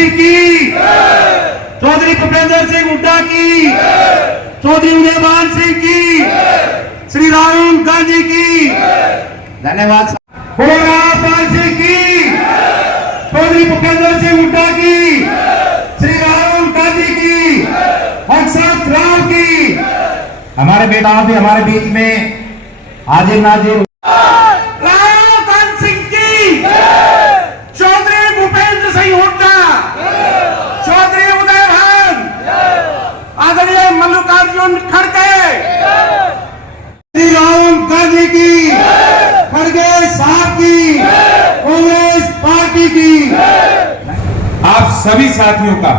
सिंह की, चौधरी भूपेंद्र सिंह हुड्डा की, चौधरी उदयमान सिंह की, श्री राहुल गांधी की, धन्यवाद। रामपाल सिंह की, चौधरी भूपेंद्र सिंह हुड्डा की, श्री राहुल गांधी की, अक्षत राव की, हमारे बेटा भी हमारे बीच में हाजिर नाजिर। रामपाल सिंह की, चौधरी भूपेंद्र सिंह हुड्डा, चौधरी उदयभान, आदरणीय मल्लिकार्जुन खड़गे, श्री राहुल गांधी की, खड़गे साहब की, कांग्रेस पार्टी की। आप सभी साथियों का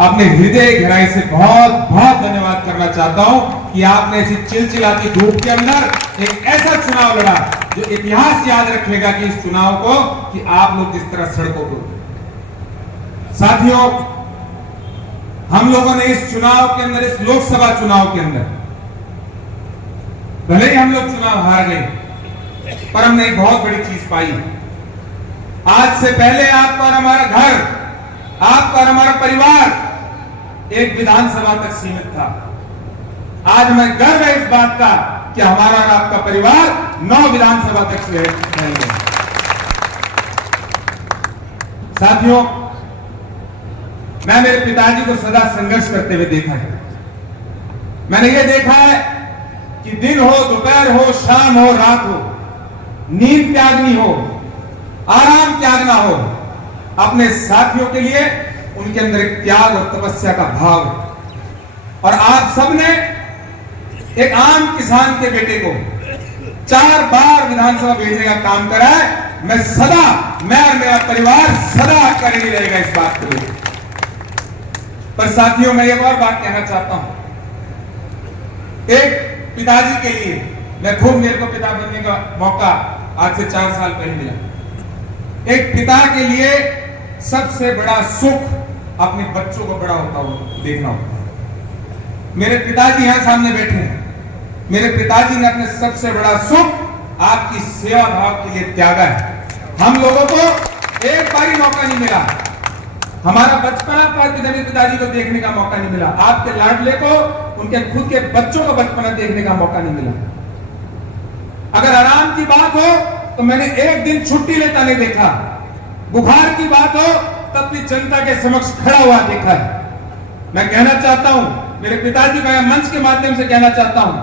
अपने हृदय गहराई से बहुत बहुत धन्यवाद करना चाहता हूं कि आपने ऐसी चिलचिलाती धूप के अंदर एक ऐसा चुनाव लड़ा जो इतिहास याद रखेगा कि इस चुनाव को कि आप लोग जिस तरह सड़कों पर उतरे। साथियों, हम लोगों ने इस चुनाव के अंदर, इस लोकसभा चुनाव के अंदर, भले ही हम लोग चुनाव हार गए, पर हमने एक बहुत बड़ी चीज पाई। आज से पहले आपका और हमारा घर, आपका और हमारा परिवार एक विधानसभा तक सीमित था। आज हमें गर्व है इस बात का कि हमारा और आपका परिवार 9 विधानसभा तक फैल गया। साथियों, मैं मेरे पिताजी को सदा संघर्ष करते हुए देखा है। मैंने ये देखा है कि दिन हो, दोपहर हो, शाम हो, रात हो, नींद त्यागनी हो, आराम त्यागना हो, अपने साथियों के लिए उनके अंदर एक त्याग और तपस्या का भाव है। और आप सबने एक आम किसान के बेटे को 4 बार विधानसभा भेजने का काम करा है। मैं और मेरा परिवार सदा करेंगे रहेगा इस बात को लेकर। पर साथियों, मैं एक और बात कहना चाहता हूं। एक पिताजी के लिए मेरे को पिता बनने का मौका आज से 4 साल पहले मिला। एक पिता के लिए सबसे बड़ा सुख अपने बच्चों को बड़ा होता हो देखना होता है। मेरे पिताजी यहां सामने बैठे हैं। मेरे पिताजी ने अपने सबसे बड़ा सुख आपकी सेवा भाव के लिए त्यागा है। हम लोगों को एक बारी मौका नहीं मिला, हमारा बचपना पर मेरे पिताजी को देखने का मौका नहीं मिला, आपके लाडले को, उनके खुद के बच्चों को बचपना देखने का मौका नहीं मिला। अगर आराम की बात हो तो मैंने एक दिन छुट्टी लेता नहीं देखा। बुखार की बात हो तब भी जनता के समक्ष खड़ा हुआ देखा है। मैं कहना चाहता हूं, मेरे पिताजी को मंच के माध्यम से कहना चाहता हूं,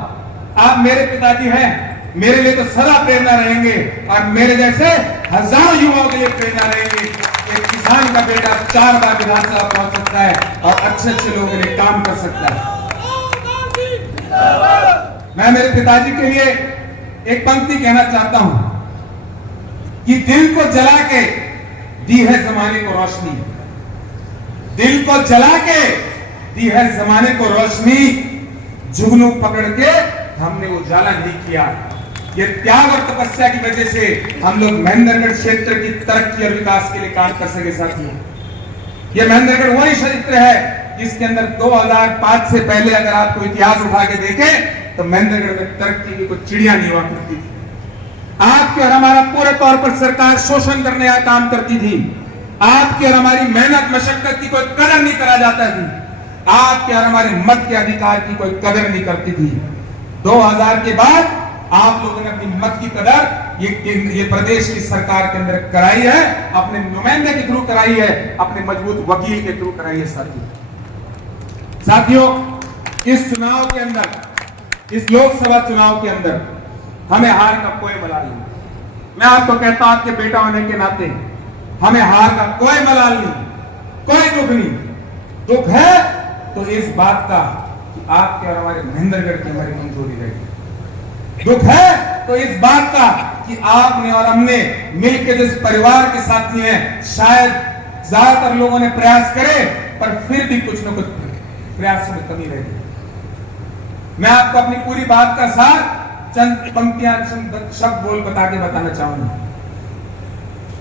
आप मेरे पिताजी हैं, मेरे लिए तो सदा प्रेरणा रहेंगे और मेरे जैसे हजारों युवाओं के लिए प्रेरणा रहेंगे। एक किसान का बेटा 4 बार विधानसभा पहुंच सकता है और अच्छे अच्छे लोगों के लिए काम कर सकता है। मैं मेरे पिताजी के लिए एक पंक्ति कहना चाहता हूं कि दिल को जला के दी है जमाने को रोशनी, दिल को जला के दी है जमाने को रोशनी, जुगनू पकड़ के हमने उजाला नहीं किया। ये त्याग और तपस्या की वजह से हम लोग महेंद्रगढ़ क्षेत्र की तरक्की और विकास के लिए काम कर सके। साथियों, ये महेंद्रगढ़ वही क्षेत्र है जिसके अंदर 2005 से पहले अगर आपको इतिहास उठा के देखें तो महेंद्रगढ़ में तरक्की की कोई चिड़िया नहीं हुआ करती थी। आपके और हमारा पूरे तौर पर सरकार शोषण करने का काम करती थी। आपकी और हमारी मेहनत मशक्कत की कोई कदर नहीं करा जाता थी। आपके और हमारे मत के अधिकार की कोई कदर नहीं करती थी। 2000 के बाद आप लोगों ने अपनी मत की कदर ये प्रदेश की सरकार के अंदर कराई है, अपने नुमाइंदे के थ्रू कराई है, अपने मजबूत वकील के थ्रू कराई है। साथियों, इस चुनाव के अंदर, इस लोकसभा चुनाव के अंदर हमें हार का कोई मलाल नहीं। मैं आपको कहता हूं, आपके बेटा होने के नाते हमें हार का कोई मलाल नहीं, कोई दुख नहीं। दुख है तो इस बात का कि आपके और हमारे महेंद्रगढ़ की हमारी कमजोरी रहेगी। दुख है तो इस बात का कि आपने और हमने मिलकर जिस परिवार के साथी हैं, शायद ज्यादातर लोगों ने प्रयास करे पर फिर भी कुछ न कुछ प्रयासों में कमी रहेगी। मैं आपको अपनी पूरी बात का सार चंद पंक्तियां, शब्द बोल बता के बताना चाहूंगा।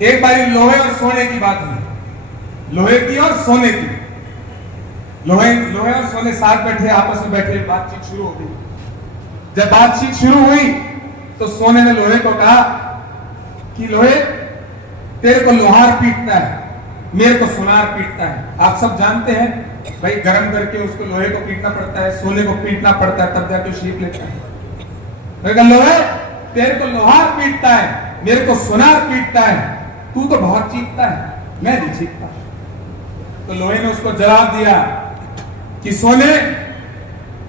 एक बारी लोहे और सोने की बात हुई, लोहे की और सोने की। लोहे और सोने साथ बैठे, आपस में बैठे, बातचीत शुरू हो गई। जब बातचीत शुरू हुई तो सोने ने लोहे को कहा कि लोहे, तेरे को लोहार पीटता है, मेरे को सुनार पीटता है। आप सब जानते हैं भाई, गर्म करके उसको लोहे को पीटना पड़ता है, सोने को पीटना पड़ता है, तब जाके शेप लेता है। लोहे तेरे को लोहार पीटता है, मेरे को सुनार पीटता है, तू तो बहुत चीखता है, मैं नहीं चीखता। तो लोहे ने उसको जवाब दिया कि सोने,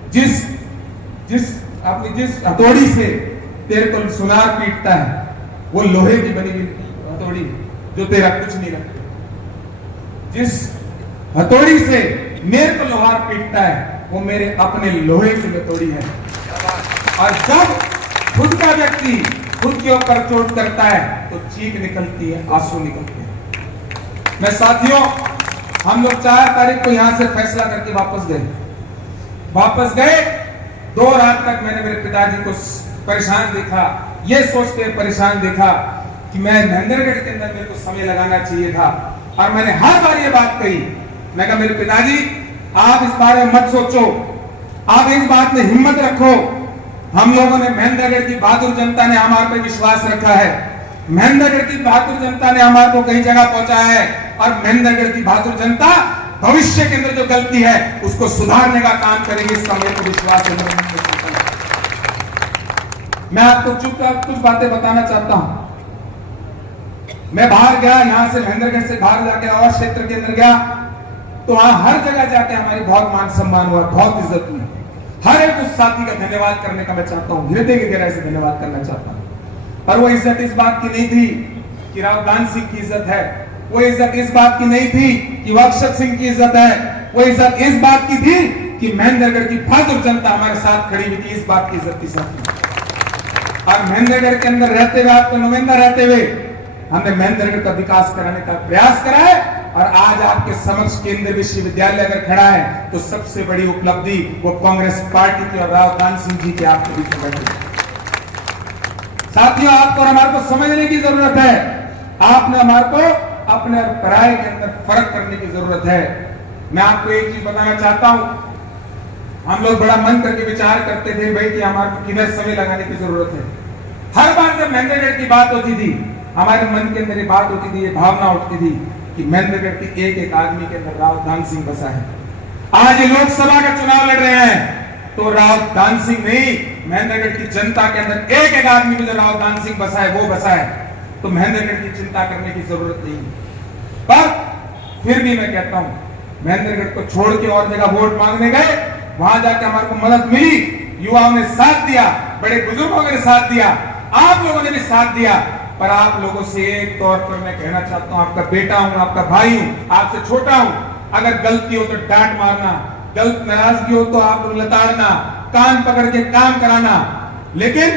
जिस हथौड़ी से तेरे को सुनार पीटता है वो लोहे की बनी हुई हथौड़ी जो तेरा कुछ नहीं रखती। जिस हथौड़ी से मेरे को लोहार पीटता है वो मेरे अपने लोहे की हथौड़ी है। और जब खुद का व्यक्ति खुद के ऊपर चोट करता है तो चीख निकलती है, आंसू निकलते हैं। मैं साथियों, हम लोग 4 तारीख को यहां से फैसला करके वापस गए। 2 रात तक मैंने मेरे पिताजी को परेशान देखा, ये सोचते परेशान देखा कि मैं महेंद्रगढ़ के अंदर मेरे को समय लगाना चाहिए था। और मैंने हर बार ये बात कही, मैं कहा मेरे पिताजी आप इस बारे में मत सोचो, आप इस बात में हिम्मत रखो। हम लोगों ने महेंद्रगढ़ की बहादुर जनता ने हमारे पे विश्वास रखा है, महेंद्रगढ़ की बहादुर जनता ने हमारे को कई जगह पहुंचाया है। और महेंद्रगढ़ की बहादुर जनता भविष्य के अंदर जो गलती है उसको सुधारने का काम करेगी, इसका मेरे को विश्वास है। मैं आपको चुपचाप कुछ बातें बताना चाहता हूं। मैं बाहर गया, यहां से महेंद्रगढ़ से बाहर जाके और क्षेत्र के अंदर गया तो वहां हर जगह जाके हमारी बहुत मान सम्मान हुआ, बहुत इज्जत हुई। हर एक उस साथी का धन्यवाद करने का मैं चाहता हूं, हृदय के गहराई से धन्यवाद करना चाहता हूं। और वो इज्जत इस बात की नहीं थी कि राव दान सिंह की इज्जत है, वो इज्जत इस बात की नहीं थी कि अक्षत सिंह की इज्जत है, वो इज्जत इस बात की थी कि महेंद्रगढ़ की बहादुर जनता हमारे साथ खड़ी हुई थी, इस बात की इज्जत थी साथी। और महेंद्रगढ़ के अंदर रहते हुए, आपको नुमाइंदा रहते हुए हमने महेंद्रगढ़ का विकास कराने का प्रयास करा है। और आज आपके समक्ष केंद्रीय विश्वविद्यालय अगर खड़ा है तो सबसे बड़ी उपलब्धि वो कांग्रेस पार्टी की और राव दान सिंह जी की आपके बीच में बैठी। साथियों, आपको और हमारे को समझने की जरूरत है, आपने हमारे को अपने और पराये के अंदर फर्क करने की जरूरत है। मैं आपको एक चीज बताना चाहता हूं, हम लोग बड़ा मन करके विचार करते थे भाई कि हमारे को किधर समय लगाने की जरूरत है। हर बार जब महेंद्रगढ़ की बात होती थी हमारे मन के अंदर ये बात होती थी, ये भावना उठती थी कि महेंद्रगढ़ के एक आदमी के अंदर राव दान सिंह बसा है। आज ये लोकसभा का चुनाव लड़ रहे हैं तो राव दान सिंह नहीं, महेंद्रगढ़ की जनता के अंदर एक आदमी में जो राव दान सिंह बसा है वो बसा है। तो महेंद्रगढ़ की चिंता करने की जरूरत नहीं। पर फिर भी मैं कहता हूं, महेंद्रगढ़ को छोड़ के और जगह वोट मांगने गए, वहां जाकर हमारे को मदद मिली, युवाओं ने साथ दिया, बड़े बुजुर्गों ने साथ दिया, आप लोगों ने भी साथ दिया। पर आप लोगों से एक तौर पर मैं कहना चाहता हूं, आपका बेटा हूं, आपका भाई हूं, आपसे छोटा हूं, अगर गलती हो तो डांट मारना, गलत नाराजगी हो तो आप लताड़ना, कान पकड़ के काम कराना। लेकिन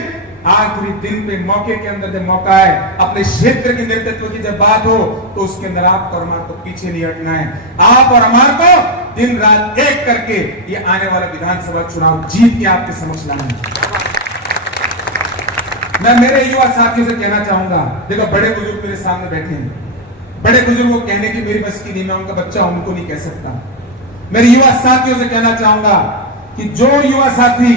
आखिरी दिन पे मौके के अंदर जब मौका है, अपने क्षेत्र के नेतृत्व की जब बात हो तो उसके अंदर आपको और हमारे को पीछे नहीं हटना है। आप और हमारे को दिन रात एक करके ये आने वाला विधानसभा चुनाव जीत के आपके समक्ष लाना है। मैं मेरे युवा साथियों से कहना चाहूंगा, देखो बड़े बुजुर्ग मेरे सामने बैठे हैं, बड़े बुजुर्गों कहने की मेरी बस की नहीं, मैं उनका बच्चा हूं, उनको नहीं कह सकता। मेरे युवा साथियों से कहना चाहूंगा कि जो युवा साथी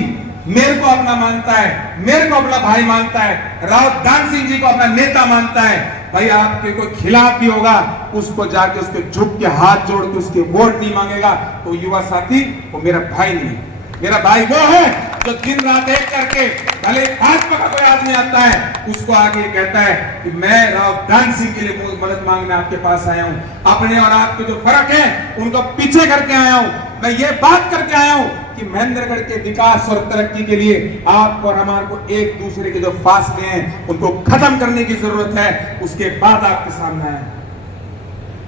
मेरे को अपना मानता है, मेरे को अपना भाई मानता है, राव दान सिंह जी को अपना नेता मानता है, भाई आपके कोई खिलाफ भी होगा उसको जाके उसके झुक के हाथ जोड़ के उसके वोट नहीं मांगेगा तो युवा साथी वो मेरा भाई नहीं। मेरा भाई वो है जो दिन रात एक करके भले भाजपा का कोई आदमी आता है उसको आगे कहता है कि मैं राव दान सिंह के लिए मदद मांगने आपके पास आया हूं, अपने और आपके जो फर्क है उनको पीछे करके आया हूं। मैं ये बात करके आया हूं कि महेंद्रगढ़ के विकास और तरक्की के लिए आपको और हमारे को एक दूसरे के जो फासले हैं उनको खत्म करने की जरूरत है, उसके बाद आपके सामने आया।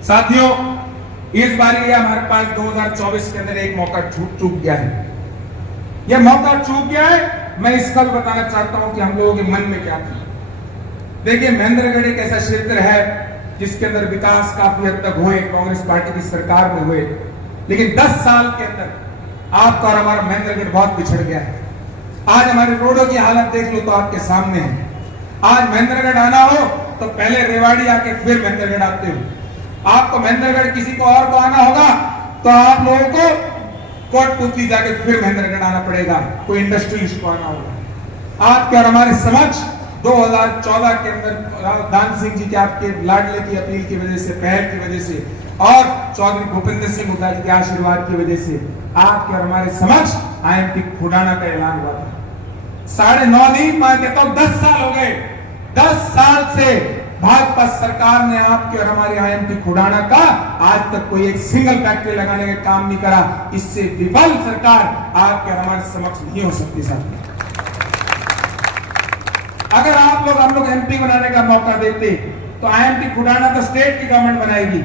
साथियों, इस बार ये हमारे पास 2024 के अंदर एक मौका चूक गया है, यह मौका चूक गया है। मैं इसका भी बताना चाहता हूं कि हम लोगों के मन में क्या था। देखिए, महेंद्रगढ़ एक ऐसा क्षेत्र है जिसके अंदर विकास काफी हद तक हुए, कांग्रेस पार्टी की सरकार में हुए, लेकिन 10 साल के अंदर आपका और हमारा महेंद्रगढ़ बहुत पिछड़ गया है। आज हमारे रोडों की हालत देख लो तो आपके सामने है। आज महेंद्रगढ़ आना हो तो पहले रेवाड़ी आके फिर महेंद्रगढ़ आते हो। आपको महेंद्रगढ़ किसी को और को आना होगा तो आप लोगों को कोटपुतली जाके फिर महेंद्रगढ़ आना पड़ेगा, कोई इंडस्ट्रियलिस्ट को आना होगा। आपके और हमारे समक्ष 2014 के अंदर दान सिंह जी के आपके लाडले की अपील की वजह से, पहल की वजह से और चौधरी भूपेंद्र सिंह हुड्डा जी के आशीर्वाद की वजह से आपके और हमारे समक्ष IMT खुडाना का ऐलान हुआ था। 9.5 दिन, मैं कहता हूं 10 साल हो गए। 10 साल से भाजपा सरकार ने आपके और हमारे IMT खुडाना का आज तक कोई एक सिंगल फैक्ट्री लगाने का काम नहीं करा। इससे विफल सरकार आपके और हमारे समक्ष नहीं हो सकती साथी। अगर आप लोग हम लोग MP बनाने का मौका देते तो IMT खुडाना तो स्टेट की गवर्नमेंट बनाएगी,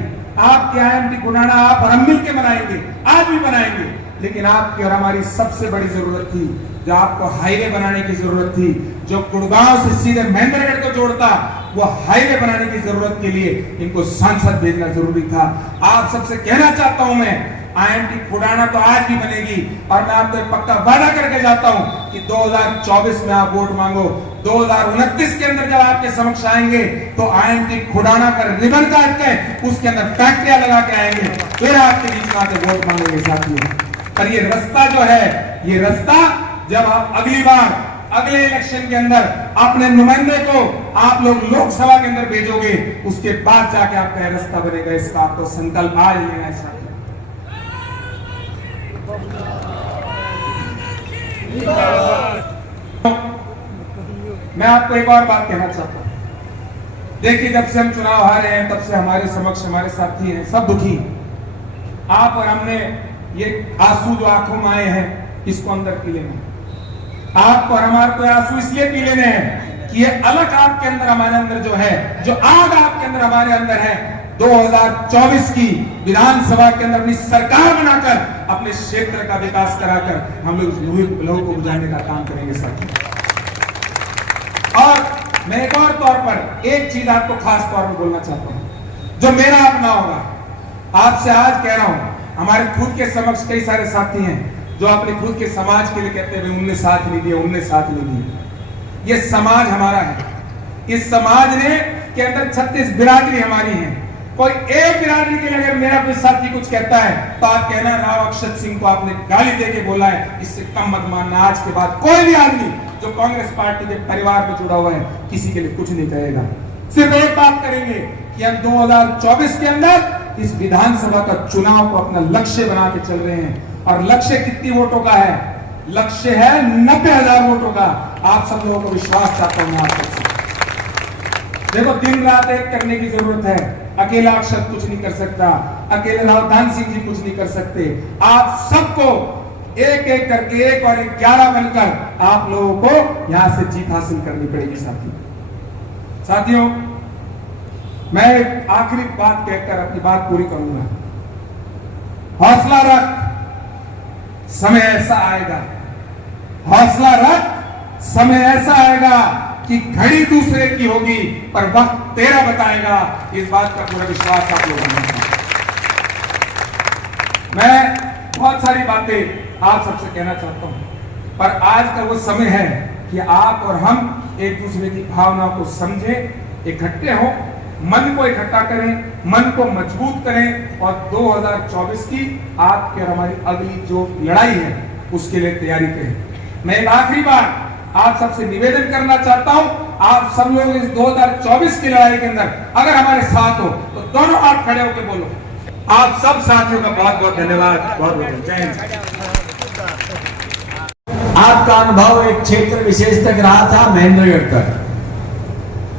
आपके IMT खुडाना आप और हम मिल के बनाएंगे, आज भी बनाएंगे। लेकिन आपकी और हमारी सबसे बड़ी जरूरत थी, जो आपको हाईवे बनाने की जरूरत थी, जो गुड़गांव से सीधे महेंद्रगढ़ को जोड़ता, वो हाईवे बनाने की जरूरत के लिए इनको सांसद भेजना जरूरी था। आप सबसे कहना चाहता हूं मैं, IMT खुडाना तो आज भी बनेगी और मैं आपको पक्का वादा करके जाता हूं कि 2024 में आप वोट मांगो, 2029 के अंदर जब आपके समक्ष आएंगे तो IMT खुडाना का रिबन काट के उसके अंदर फैक्ट्रियां लगा के आएंगे, फिर आपके बीच में आके वोट मांगेंगे साथियों। पर ये रास्ता जो है, ये रास्ता जब आप अगली बार अगले इलेक्शन के अंदर अपने नुमाइंदे को आप लोग लोकसभा के अंदर भेजोगे, उसके बाद जाके आपका रास्ता बनेगा। इसका आपको संकल्प आज लेना है साथियों। मैं आपको एक और बात कहना चाहता हूं। देखिए, जब से हम चुनाव हारे हैं तब से हमारे समक्ष हमारे साथी हैं, सब दुखी। आप और हमने ये आंसू जो आंखों में आए हैं, इसको अंदर पी लेना। आपको और हमारे को आंसू इसलिए पी लेने हैं कि ये अलग आपके अंदर हमारे अंदर जो है, जो आग आपके अंदर हमारे अंदर है, 2024 की विधानसभा के अंदर अपनी सरकार बनाकर अपने क्षेत्र का विकास कराकर हम लोग लोगों को बुझाने का काम करेंगे साथी। और मैं एक और तौर पर एक चीज आपको खास तौर पर बोलना चाहता हूं, जो मेरा अपना होगा। आपसे आज कह रहा हूं, हमारे खुद के समक्ष कई सारे साथी हैं जो अपने खुद के समाज के लिए कहते हैं उनने साथ नहीं दिया, उनने साथ नहीं दिया। ये समाज हमारा है। इस समाज ने के अंदर 36 बिरादरी हमारी है। कोई एक बिरादरी के लिए अगर मेरा कोई साथी कुछ कहता है तो आप कहना राव अक्षत सिंह को आपने गाली देके बोला है, इससे कम मत मानना। आज के बाद कोई भी आदमी जो कांग्रेस पार्टी के परिवार में जुड़ा हुआ है किसी के लिए कुछ नहीं कहेगा। सिर्फ एक बात करेंगे कि हम 2024 के अंदर इस विधानसभा का चुनाव को अपना लक्ष्य बना के चल रहे हैं। और लक्ष्य कितनी वोटों का है? लक्ष्य है 90,000 वोटों का। आप सब लोगों को विश्वास चाहता हूं आप सबसे। देखो, दिन रात एक करने की जरूरत है। अकेला अक्षत कुछ नहीं कर सकता, अकेले राव दान सिंह जी कुछ नहीं कर सकते। आप सबको एक एक करके 1 और 1 11 बनकर आप लोगों को यहां से जीत हासिल करनी पड़ेगी साथियों। मैं एक आखिरी बात कहकर अपनी बात पूरी करूंगा। हौसला रख, समय ऐसा आएगा, हौसला रख, समय ऐसा आएगा कि घड़ी दूसरे की होगी पर वक्त तेरा बताएगा। इस बात का पूरा विश्वास आप लोगों को। मैं बहुत सारी बातें आप सबसे कहना चाहता हूं, पर आज का वो समय है कि आप और हम एक दूसरे की भावनाओं को समझें, इकट्ठे हो, मन को इकट्ठा करें, मन को मजबूत करें और 2024 की आपके और हमारी अगली जो लड़ाई है उसके लिए तैयारी करें। मैं एक आखिरी बार आप सबसे निवेदन करना चाहता हूं, आप सब लोग इस 2024 की लड़ाई के अंदर अगर हमारे साथ हो तो दोनों हाथ खड़े होकर बोलो। आप सब साथियों का बहुत बहुत धन्यवाद, बहुत बहुत जय हिंद। आपका अनुभव एक क्षेत्र विशेष तक रहा था महेंद्रगढ़ तक,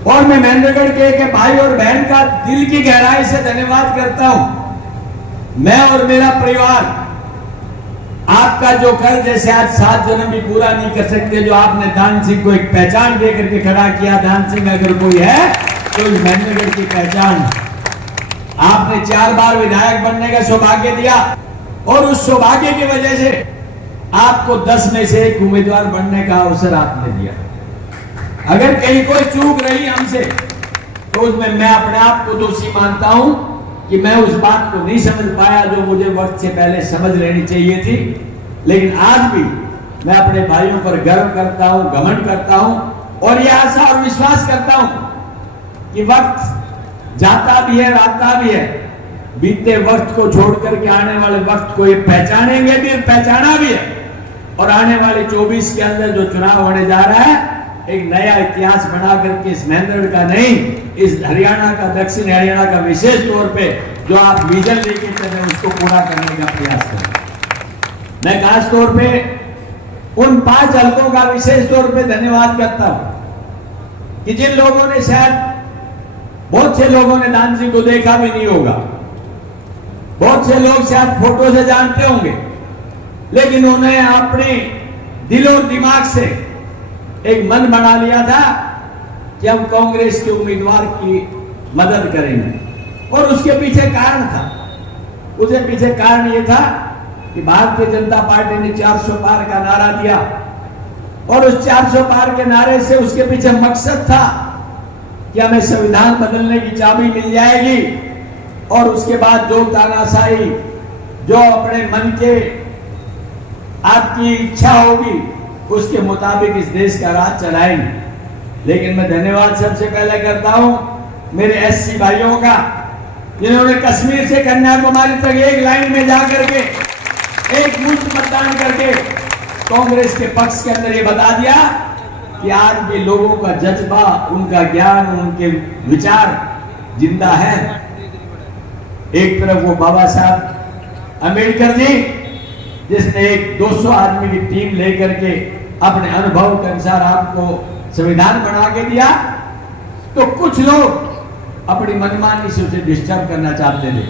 और मैं महेंद्रगढ़ के भाई और बहन का दिल की गहराई से धन्यवाद करता हूं। मैं और मेरा परिवार आपका जो कर जैसे आज 7 जन्म भी पूरा नहीं कर सकते, जो आपने दान सिंह को एक पहचान दे करके खड़ा किया। दान सिंह अगर कोई है तो इस महेंद्रगढ़ की पहचान। आपने 4 बार विधायक बनने का सौभाग्य दिया और उस सौभाग्य की वजह से आपको 10 में से 1 उम्मीदवार बनने का अवसर आपने दिया। अगर कहीं कोई चूक रही हमसे तो उसमें मैं अपने आप को दोषी मानता हूं कि मैं उस बात को नहीं समझ पाया जो मुझे वक्त से पहले समझ लेनी चाहिए थी। लेकिन आज भी मैं अपने भाइयों पर गर्व करता हूं, घमंड करता हूं और यह आशा और विश्वास करता हूं कि वक्त जाता भी है, आता भी है। बीते वक्त को छोड़ करके आने वाले वक्त को ये पहचानेंगे भी, पहचाना भी है। और आने वाले 24 के अंदर जो चुनाव होने जा रहा है एक नया इतिहास बना करके इस महेंद्रगढ़ का नहीं, इस हरियाणा का, दक्षिण हरियाणा का विशेष तौर पे जो आप विजन लेके चल रहे हैं उसको पूरा करने का प्रयास करें। मैं खास तौर पे उन 5 हलकों का विशेष तौर पे धन्यवाद करता हूं कि जिन लोगों ने, शायद बहुत से लोगों ने दान सिंह को देखा भी नहीं होगा, बहुत से लोग शायद फोटो से जानते होंगे, लेकिन उन्होंने अपने दिलो दिमाग से एक मन बना लिया था कि हम कांग्रेस के उम्मीदवार की मदद करेंगे। और उसके पीछे कारण था, उसके पीछे कारण यह था कि भारतीय जनता पार्टी ने 400 पार का नारा दिया और उस 400 पार के नारे से उसके पीछे मकसद था कि हमें संविधान बदलने की चाबी मिल जाएगी और उसके बाद जो तानाशाही, जो अपने मन के आपकी इच्छा होगी उसके मुताबिक इस देश का राज चलाएंगे। लेकिन मैं धन्यवाद सबसे पहले करता हूं मेरे एससी भाइयों का, जिन्होंने कश्मीर से कन्याकुमारी तक एक लाइन में जाकर के एक मुश्त मतदान करके कांग्रेस के पक्ष के अंदर ये बता दिया कि आज भी लोगों का जज्बा, उनका ज्ञान, उनके विचार जिंदा है। एक तरफ वो बाबा साहब अम्बेडकर जी, जिसने एक 200 आदमी की टीम लेकर के अपने अनुभव के अनुसार आपको संविधान बना के दिया, तो कुछ लोग अपनी मनमानी से उसे डिस्टर्ब करना चाहते थे।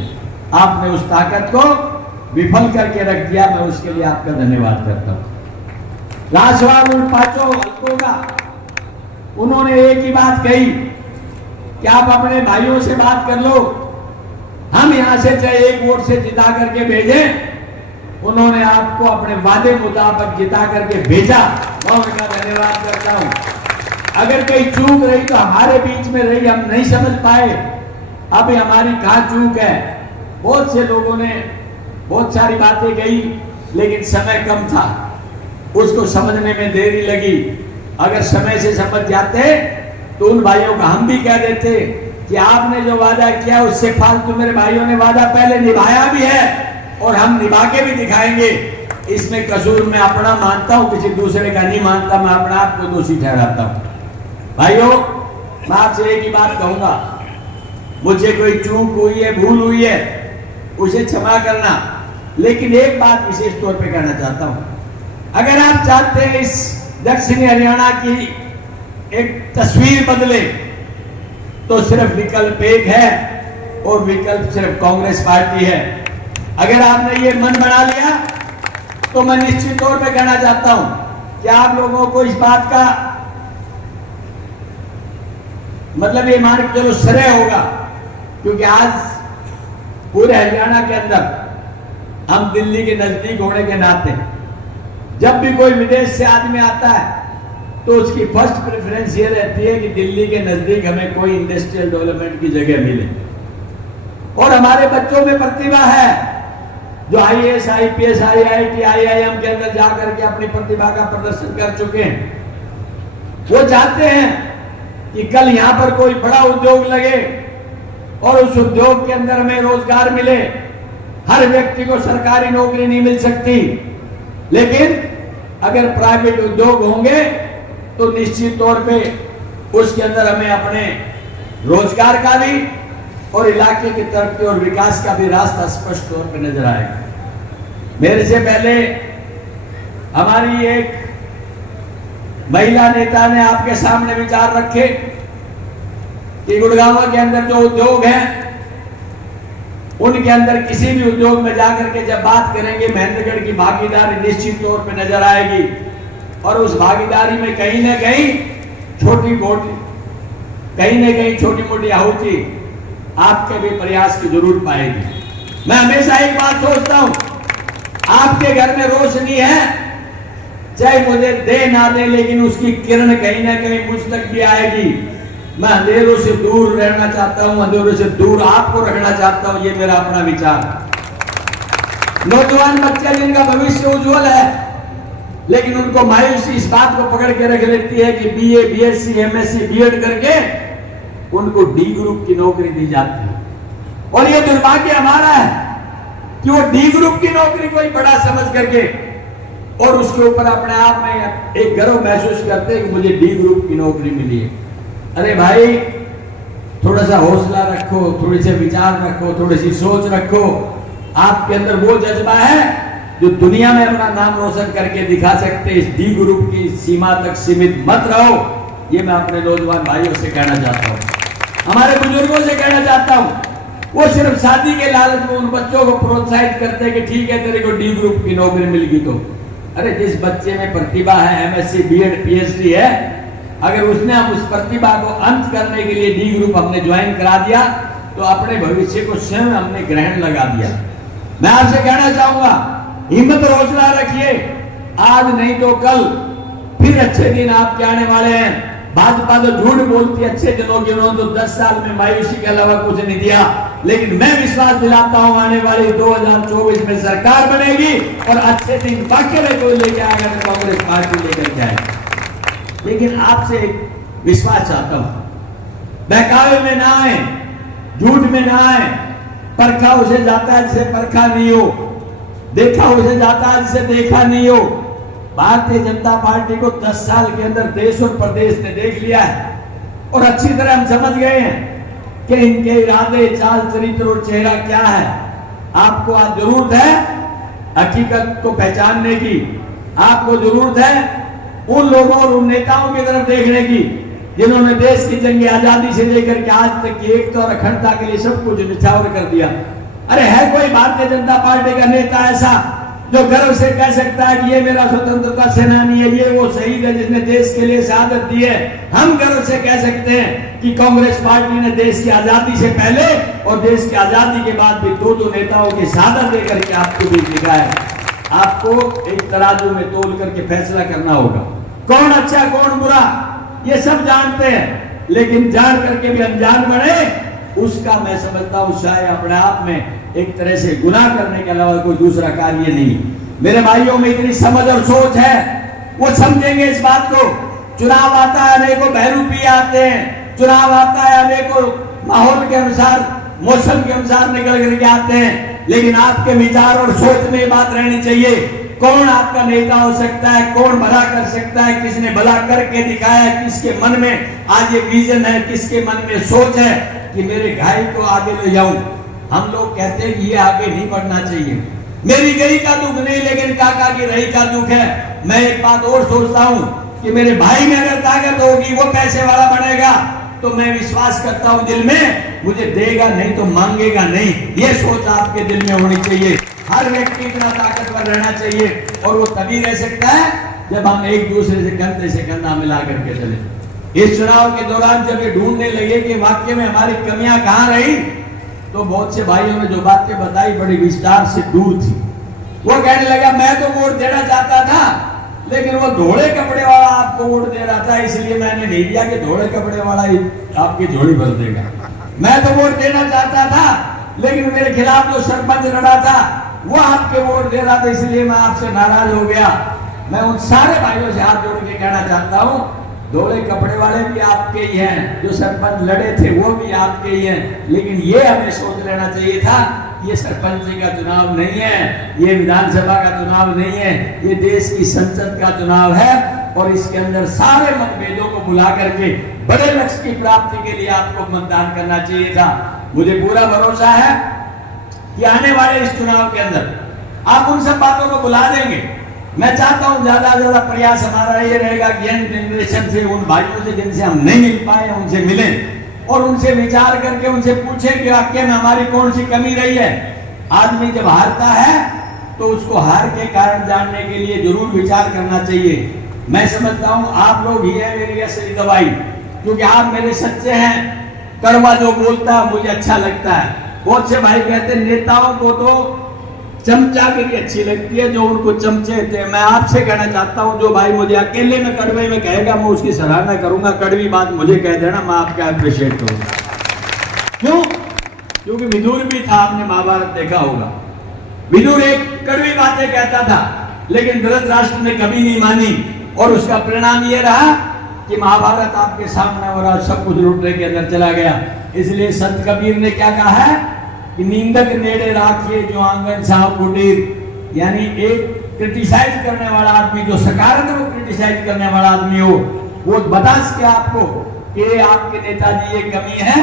आपने उस ताकत को विफल करके रख दिया, मैं उसके लिए आपका धन्यवाद करता हूं। राजसभा उन 5 हलकों का उन्होंने एक ही बात कही कि आप अपने भाइयों से बात कर लो, हम यहां से चाहे 1 वोट से जिता करके भेजें। उन्होंने आपको अपने वादे मुताबिक जिता करके भेजा, मैं उनका धन्यवाद करता हूं। अगर कोई चूक रही तो हमारे बीच में रही, हम नहीं समझ पाए, अभी हमारी कहां चूक है। बहुत से लोगों ने बहुत सारी बातें कही, लेकिन समय कम था, उसको समझने में देरी लगी। अगर समय से समझ जाते तो उन भाइयों को हम भी कह देते कि आपने जो वादा किया उससे फालतू मेरे भाइयों ने वादा पहले निभाया भी है और हम निभा के भी दिखाएंगे। इसमें कसूर मैं अपना मानता हूं, किसी दूसरे का नहीं मानता, मैं अपना आप को दोषी ठहराता हूं। भाइयों, मैं आपसे एक ही बात कहूंगा, मुझे कोई चूक हुई है, भूल हुई है, उसे क्षमा करना। लेकिन एक बात विशेष तौर पे कहना चाहता हूं, अगर आप चाहते हैं इस दक्षिणी हरियाणा की एक तस्वीर बदले, तो सिर्फ विकल्प एक है और विकल्प सिर्फ कांग्रेस पार्टी है। अगर आपने ये मन बना लिया तो मैं निश्चित तौर पे कहना चाहता हूं कि आप लोगों को इस बात का मतलब ये मान के चलो श्रेय होगा, क्योंकि आज पूरे हरियाणा के अंदर हम दिल्ली के नजदीक होने के नाते जब भी कोई विदेश से आदमी आता है तो उसकी फर्स्ट प्रेफरेंस ये रहती है कि दिल्ली के नजदीक हमें कोई इंडस्ट्रियल डेवलपमेंट की जगह मिले। और हमारे बच्चों में प्रतिभा है जो IAS, IPS, IIT, IIM के अंदर जाकर के अपनी प्रतिभा का प्रदर्शन कर चुके हैं। वो चाहते हैं कि कल यहां पर कोई बड़ा उद्योग लगे और उस उद्योग के अंदर हमें रोजगार मिले। हर व्यक्ति को सरकारी नौकरी नहीं मिल सकती, लेकिन अगर प्राइवेट उद्योग होंगे तो निश्चित तौर पे उसके अंदर हमें अपने रोजगार का भी और इलाके की तरक्की और विकास का भी रास्ता स्पष्ट तौर पे नजर आएगा। मेरे से पहले हमारी एक महिला नेता ने आपके सामने विचार रखे कि गुड़गांव के अंदर जो उद्योग है उनके अंदर किसी भी उद्योग में जाकर के जब बात करेंगे महेंद्रगढ़ की भागीदारी निश्चित तौर पे नजर आएगी और उस भागीदारी में कहीं ना कहीं छोटी मोटी आहुति आपके भी प्रयास की जरूर पाएगी। मैं हमेशा एक बात सोचता हूं, आपके घर में रोशनी है, चाहे मुझे दे ना दे, लेकिन उसकी किरण कहीं ना कहीं मुझ तक भी आएगी। मैं अंधेरों से दूर रहना चाहता हूं, अंधेरों से दूर आपको रखना चाहता हूं, ये मेरा अपना विचार। नौजवान बच्चे जिनका भविष्य उज्जवल है, लेकिन उनको मायूसी इस बात को पकड़ के रख लेती है कि BA, BSc, MSc, B.Ed करके उनको D ग्रुप की नौकरी दी जाती है। और ये दुर्भाग्य हमारा है कि वो D ग्रुप की नौकरी कोई बड़ा समझ करके और उसके ऊपर अपने आप में एक गर्व महसूस करते हैं कि मुझे डी ग्रुप की नौकरी मिली है। अरे भाई, थोड़ा सा हौसला रखो, थोड़े से विचार रखो, थोड़ी सी सोच रखो। आपके अंदर वो जज्बा है जो दुनिया में अपना नाम रोशन करके दिखा सकते। इस डी ग्रुप की सीमा तक सीमित मत रहो। ये मैं अपने नौजवान भाइयों से कहना चाहता हूँ, हमारे बुजुर्गों से कहना चाहता हूँ। वो सिर्फ शादी के लालच में उन बच्चों को प्रोत्साहित करते हैं कि ठीक है तेरे को डी ग्रुप की नौकरी मिल गई तो। अरे जिस बच्चे में प्रतिभा है, एमएससी, बीएड, पीएचडी है, अगर उसने हम उस प्रतिभा को अंत करने के लिए डी ग्रुप हमने ज्वाइन करा दिया तो अपने भविष्य को स्वयं हमने ग्रहण लगा दिया। मैं आपसे कहना चाहूंगा, हिम्मत और हौसला रखिए। आज नहीं तो कल फिर अच्छे दिन आपके आने वाले हैं। भाजपा तो झूठ बोलती है अच्छे दिनों के, उन्होंने तो 10 साल में मायूसी के अलावा कुछ नहीं दिया। लेकिन मैं विश्वास दिलाता हूं आने वाली 2024 में सरकार बनेगी और अच्छे दिन वाकई में कोई लेके आएगा तो कांग्रेस पार्टी लेकर जाएगी। लेकिन आपसे एक विश्वास चाहता हूं, बहकावे में ना आए, झूठ में ना आए। परखा उसे जाता है जिसे परखा नहीं हो, देखा उसे जाता है जिसे देखा नहीं हो। भारतीय जनता पार्टी को 10 साल के अंदर देश और प्रदेश ने देख लिया है और अच्छी तरह हम समझ गए हैं कि इनके इरादे, चाल चरित्र और चेहरा क्या है। आपको आज जरूरत है हकीकत को पहचानने की, आपको जरूरत है उन लोगों और उन नेताओं की तरफ देखने की जिन्होंने देश की जंग आजादी से लेकर के आज तक की एकता और अखंडता के लिए सब कुछ निछावर कर दिया। अरे है कोई भारतीय जनता पार्टी का नेता ऐसा जो गर्व से कह सकता है कि ये मेरा स्वतंत्रता सेनानी है, ये वो शहीद है जिसने देश के लिए शहादत दी है। हम गर्व से कह सकते हैं कि कांग्रेस पार्टी ने देश की आजादी से पहले और देश की आजादी के बाद भी दो नेताओं की शहादत देकर के आपको भी दिखा है। आपको एक तराजू में तोल करके फैसला करना होगा, कौन अच्छा कौन बुरा ये सब जानते हैं, लेकिन जान करके भी अनजान बने उसका मैं समझता हूं शायद अपने आप में एक तरह से गुनाह करने के अलावा कोई दूसरा कार्य नहीं। मेरे भाइयों में इतनी समझ और सोच है, वो समझेंगे इस बात को। चुनाव आता है, अनेकों बहरूपी आते हैं, चुनाव आता है अनेकों माहौल के अनुसार, मौसम के अनुसार निकल करके आते हैं, लेकिन आपके विचार और सोच में बात रहनी चाहिए। कौन आपका नेता हो सकता है, कौन भला कर सकता है, किसने भला करके दिखाया है, किसके मन में आज ये विजन है, किसके मन में सोच है कि मेरे भाई को आगे ले जाऊं। हम लोग कहते हैं कि ये आगे नहीं बढ़ना चाहिए, मेरी गई का दुख नहीं लेकिन काका की रही का दुख है। मैं एक बात और सोचता हूं कि मेरे भाई में अगर ताकत होगी, वो पैसे वाला बनेगा, तो मैं विश्वास करता हूं दिल में मुझे देगा नहीं तो मांगेगा नहीं। ये सोच आपके दिल में होनी चाहिए। हर व्यक्ति इतना ताकतवर रहना चाहिए और वो तभी रह सकता है जब हम एक दूसरे से कंधा मिला करके चले। इस चुनाव के दौरान जब ये ढूंढने लगे कि वाकई में हमारी कमियां कहां रही, तो बहुत से भाइयों ने जो बातें बताई बड़ी विस्तार से दूर थी। वो कहने लगा मैं तो वोट देना चाहता था, लेकिन वो धोले कपड़े वाला आपको वोट दे रहा था, इसलिए मैंने नहीं दिया कि धोले कपड़े वाला ही आपकी झोली भर देगा। मैं तो वोट देना चाहता था, लेकिन मेरे खिलाफ जो सरपंच लड़ा था वो आपके वोट दे रहा था, इसलिए मैं आपसे नाराज हो गया। मैं उन सारे भाइयों से हाथ जोड़ के कहना चाहता हूँ, धोले कपड़े वाले भी आपके ही हैं, जो सरपंच लड़े थे वो भी आपके ही हैं, लेकिन ये हमें सोच लेना चाहिए था ये सरपंच का चुनाव नहीं है, ये विधानसभा का चुनाव नहीं है, ये देश की संसद का चुनाव है और इसके अंदर सारे मतभेदों को बुला करके बड़े लक्ष्य की प्राप्ति के लिए आपको मतदान करना चाहिए था। मुझे पूरा भरोसा है कि आने वाले इस चुनाव के अंदर आप उन सब बातों को बुला देंगे। मैं चाहता हूं ज्यादा से ज्यादा प्रयास हमारा ये रहेगा कि यंग जनरेशन से, उन भाइयों से जिनसे हम नहीं मिल पाए उनसे मिलें और उनसे विचार करके उनसे पूछें कि वाकई में हमारी कौन सी कमी रही है। आदमी जब हारता है तो उसको हार के कारण जानने के लिए जरूर विचार करना चाहिए। मैं समझता हूं आप लोग ही है मेरी असली दवाई, क्योंकि आप मेरे सच्चे हैं। कड़वा जो बोलता है मुझे अच्छा लगता है। बहुत से भाई कहते हैं नेताओं को तो चमचागिरी अच्छी लगती है, जो उनको चमचे थे। मैं आपसे कहना चाहता हूं, जो भाई मुझे अकेले में कड़वे में कहेगा मैं उसकी सराहना करूंगा, कड़वी बात मुझे कह देना, मैं आपका अप्रिशिएट करूंगा। क्यों? क्योंकि विदुर भी था, आपने महाभारत देखा होगा। विदुर एक कड़वी बातें कहता था, लेकिन धृतराष्ट्र ने कभी नहीं मानी और उसका परिणाम ये रहा कि महाभारत आपके सामने और आज सब कुछ लुटने के अंदर चला गया। इसलिए संत कबीर ने क्या कहा है कि निंदक नेड़े राखिए जो आंगन साव कुटीर, यानी एक क्रिटिसाइज करने वाला आदमी, जो सकारात्मक क्रिटिसाइज करने वाला आदमी हो, वो बता सके आपको कि आपके नेताजी ये कमी है,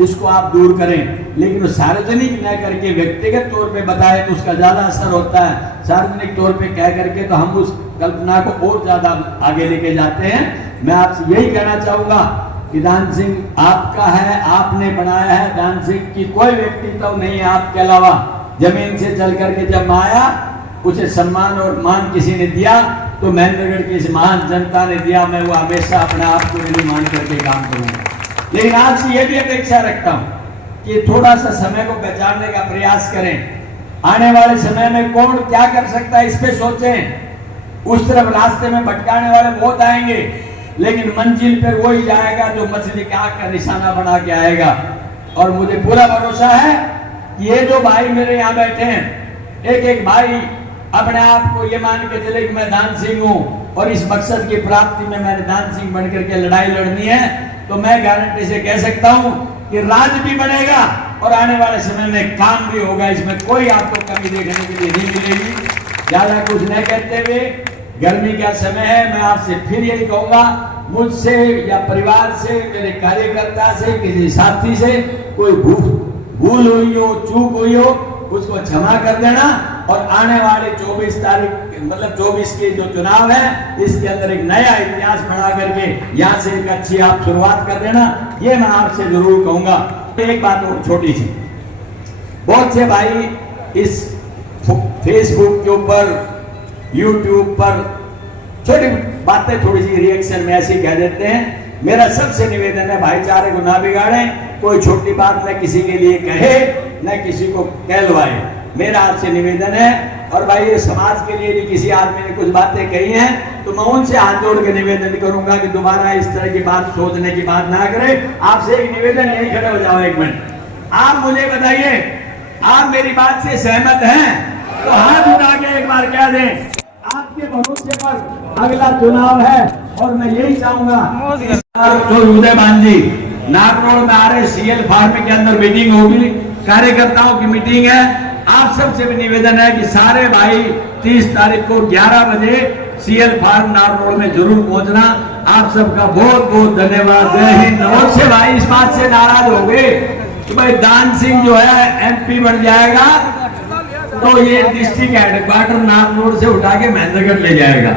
इसको आप दूर करें। लेकिन वो सार्वजनिक न करके व्यक्तिगत तौर पे बताए तो उसका ज्यादा असर होता है। सार्वजनिक तौर पे कह करके तो हम उस कल्पना को और ज्यादा आगे लेके जाते हैं। मैं आपसे यही कहना चाहूंगा कि दान सिंह आपका है, आपने बनाया है। दान सिंह की कोई व्यक्तित्व तो नहीं है आपके अलावा। जमीन से चल करके जब आया, उसे सम्मान और मान किसी ने दिया तो महेंद्रगढ़ की इस महान जनता ने दिया। मैं वो हमेशा अपने आप को नहीं मान करके काम करूंगा। लेकिन आपसे ये भी अपेक्षा रखता हूं कि थोड़ा सा समय को पहचानने का प्रयास करें। आने वाले समय में कौन क्या कर सकता है, इस पे सोचें। उस तरफ रास्ते में भटकाने वाले बहुत आएंगे, लेकिन मंजिल पर वही जाएगा जो मछली की आंख का निशाना बना के आएगा। और मुझे पूरा भरोसा है कि ये जो भाई मेरे यहाँ बैठे हैं, एक एक भाई अपने आप को ये मान के चले कि मैं दान सिंह हूं और इस मकसद की प्राप्ति में मैंने दान सिंह बनकर के लड़ाई लड़नी है, तो मैं गारंटी से कह सकता हूं कि राज भी बनेगा और आने वाले समय में काम भी होगा। इसमें कोई आपको कमी देखने के लिए नहीं मिलेगी। ज्यादा कुछ नहीं कहते हुए, गर्मी का समय है, मैं आपसे फिर यही कहूंगा, मुझसे या परिवार से, मेरे कार्यकर्ता से, किसी साथी से कोई भूल हुई हो, चूक हुई हो, उसको क्षमा कर देना। और आने वाले 24 तारीख मतलब 24 के जो चुनाव है, इसके अंदर एक नया इतिहास बना करके यहाँ से एक अच्छी आप शुरुआत कर देना, ये मैं आपसे जरूर कहूंगा। एक बात और छोटी सी, बहुत से भाई इस फेसबुक के ऊपर, यूट्यूब पर छोटी बातें थोड़ी सी रिएक्शन में ऐसी कह देते हैं। मेरा सबसे निवेदन है, भाईचारे को ना बिगाड़ें। कोई छोटी बात न किसी के लिए कहे, न किसी को कहलवाए। मेरा आपसे निवेदन है, और भाई ये समाज के लिए भी किसी आदमी ने कुछ बातें कही हैं तो मैं उनसे हाथ जोड़ के निवेदन करूंगा कि दोबारा इस तरह की बात, सोचने की बात ना करें। आपसे एक निवेदन, यही खड़े हो जाओ एक मिनट। आप मुझे बताइए, आप मेरी बात से सहमत हैं तो हाथ उठा के एक बार कह दें। आपके भरोसे पर अगला चुनाव है और मैं यही चाहूंगा जो उदयभान जी नागरोड में आ रहे सीएल फार्म के अंदर मीटिंग होगी, कार्यकर्ताओं की मीटिंग है। आप सबसे भी निवेदन है कि सारे भाई 30 तारीख को 11 बजे सीएल फार्म नागरोड में जरूर पहुंचना। आप सबका बहुत बहुत धन्यवाद। जय हिंद। बहुत से भाई इस बात से नाराज हो गए कि भाई दान सिंह जो है एमपी बन जाएगा तो ये डिस्ट्रिक्ट हेडक्वार्टर नागरोड से उठा के महेंद्रगढ़ ले जाएगा।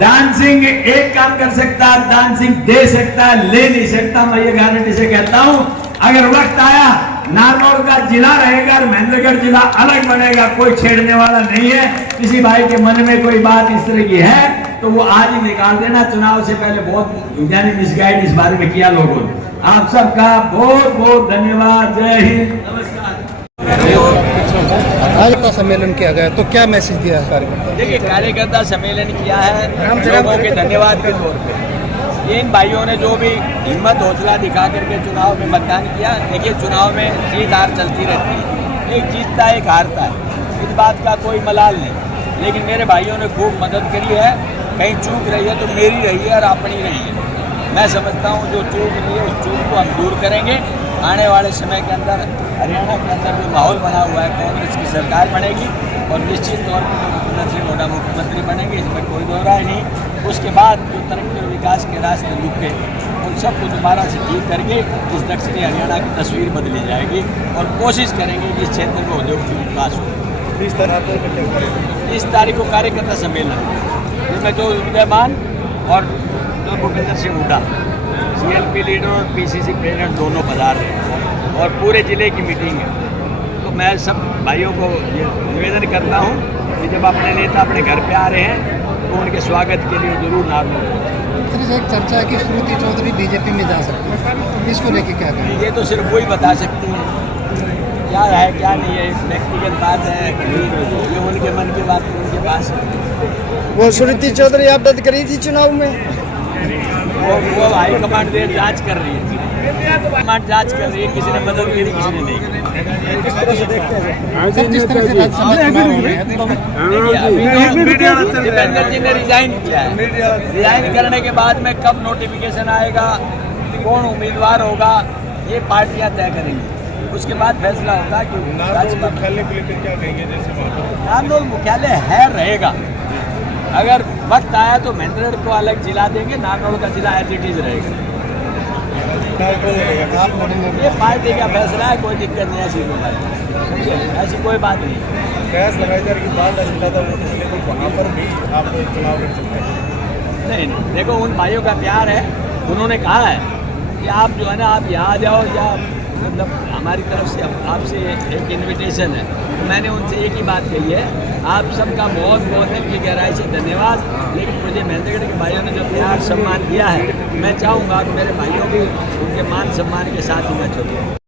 दान सिंह एक काम कर सकता है, दान सिंह दे सकता है, ले नहीं सकता। मैं ये गारंटी से कहता हूं, अगर वक्त आया नागौर का जिला रहेगा और महेंद्रगढ़ जिला अलग बनेगा, कोई छेड़ने वाला नहीं है। किसी भाई के मन में कोई बात इस तरह की है तो वो आज ही निकाल देना। चुनाव से पहले बहुत यानी मिसगाइड इस बारे में किया लोगों ने। आप सबका बहुत बहुत धन्यवाद। जय हिंद, नमस्कार। कार्यकर्ता सम्मेलन किया गया तो क्या मैसेज दिया है कार्यकर्ता? देखिए, कार्यकर्ता सम्मेलन किया है लोगों के धन्यवाद के तौर पे। इन भाइयों ने जो भी हिम्मत हौसला दिखा करके चुनाव में मतदान किया। देखिए, चुनाव में जीत हार चलती रहती है, एक जीतता है एक हारता है, इस बात का कोई मलाल नहीं। लेकिन मेरे भाइयों ने खूब मदद करी है। कहीं चूक रही है तो मेरी रही है और अपनी रही है। मैं समझता हूँ जो चूक रही है उस चूक को हम दूर करेंगे। आने वाले समय के अंदर हरियाणा के अंदर जो माहौल बना हुआ है, कांग्रेस की सरकार बनेगी और निश्चित तौर पर भूपेंद्र सिंह हुड्डा मुख्यमंत्री बनेंगे, इसमें कोई दो राय नहीं। उसके बाद जो तरक्की और विकास के रास्ते रुके उन सबको दोबारा से ठीक करके इस दक्षिणी हरियाणा की तस्वीर बदली जाएगी और कोशिश करेंगे कि इस क्षेत्र में उद्योग की विकास हो। 30 तारीख को कार्यकर्ता सम्मेलन जिसमें जो उदयभान और जो भूपेंद्र सिंह हुड्डा CLP लीडर और PCC प्रेसिडेंट दोनों पधार रहे हैं और पूरे जिले की मीटिंग है। तो मैं सब भाइयों को ये निवेदन करता हूँ कि जब अपने नेता अपने घर पे आ रहे हैं तो उनके स्वागत के लिए जरूर नाम। एक चर्चा है कि श्रुति चौधरी बीजेपी में जा सकते हैं, इसको लेके क्या करें? ये तो सिर्फ वही बता सकती हैं क्या है क्या नहीं है, व्यक्तिगत बात है, ये उनके मन की बात उनके पास है। वो श्रुति चौधरी आप रद्द करी थी चुनाव में, वो हाईकमांड जांच कर रही है, कमांड जांच कर रही है, किसी ने मदद की किसी ने नहीं। जिस तरह से राज्यसभा चुनाव हो रहे हैं दीपेंद्र जी ने रिजाइन किया है। रिजाइन करने के बाद में कब नोटिफिकेशन आएगा, कौन उम्मीदवार होगा, ये पार्टियां तय करेंगी। उसके बाद फैसला होगा कि नारनौल मुख्यालय को लेकर क्या कहेंगे? जैसे वहाँ पर नारनौल मुख्यालय है, रहेगा। अगर वक्त आया तो महेंद्रगढ़ को अलग जिला देंगे, नारनौल का जिला एज इट इज रहेगा। आप लड़ेंगे? ये पार्टी का फैसला है, कोई दिक्कत नहीं है ऐसी कोई बात नहीं, समझे? ऐसी कोई बात नहीं। प्रयास लगाए जा रहे कि बाढ़ जिला था लेकिन वहाँ पर भी आप चुनाव लड़ सकते हैं। नहीं, देखो उन भाइयों का प्यार है, उन्होंने कहा है कि आप जो है ना आप यहाँ आ जाओ, या मतलब हमारी तरफ से आपसे एक इनविटेशन है। तो मैंने उनसे एक ही बात कही है, आप सबका बहुत बहुत दिल की गहराई से धन्यवाद, लेकिन मुझे महेंद्रगढ़ के भाइयों ने जो प्यार सम्मान दिया है, मैं चाहूँगा कि मेरे भाइयों भी उनके मान सम्मान के साथ ही मैं चलूँ।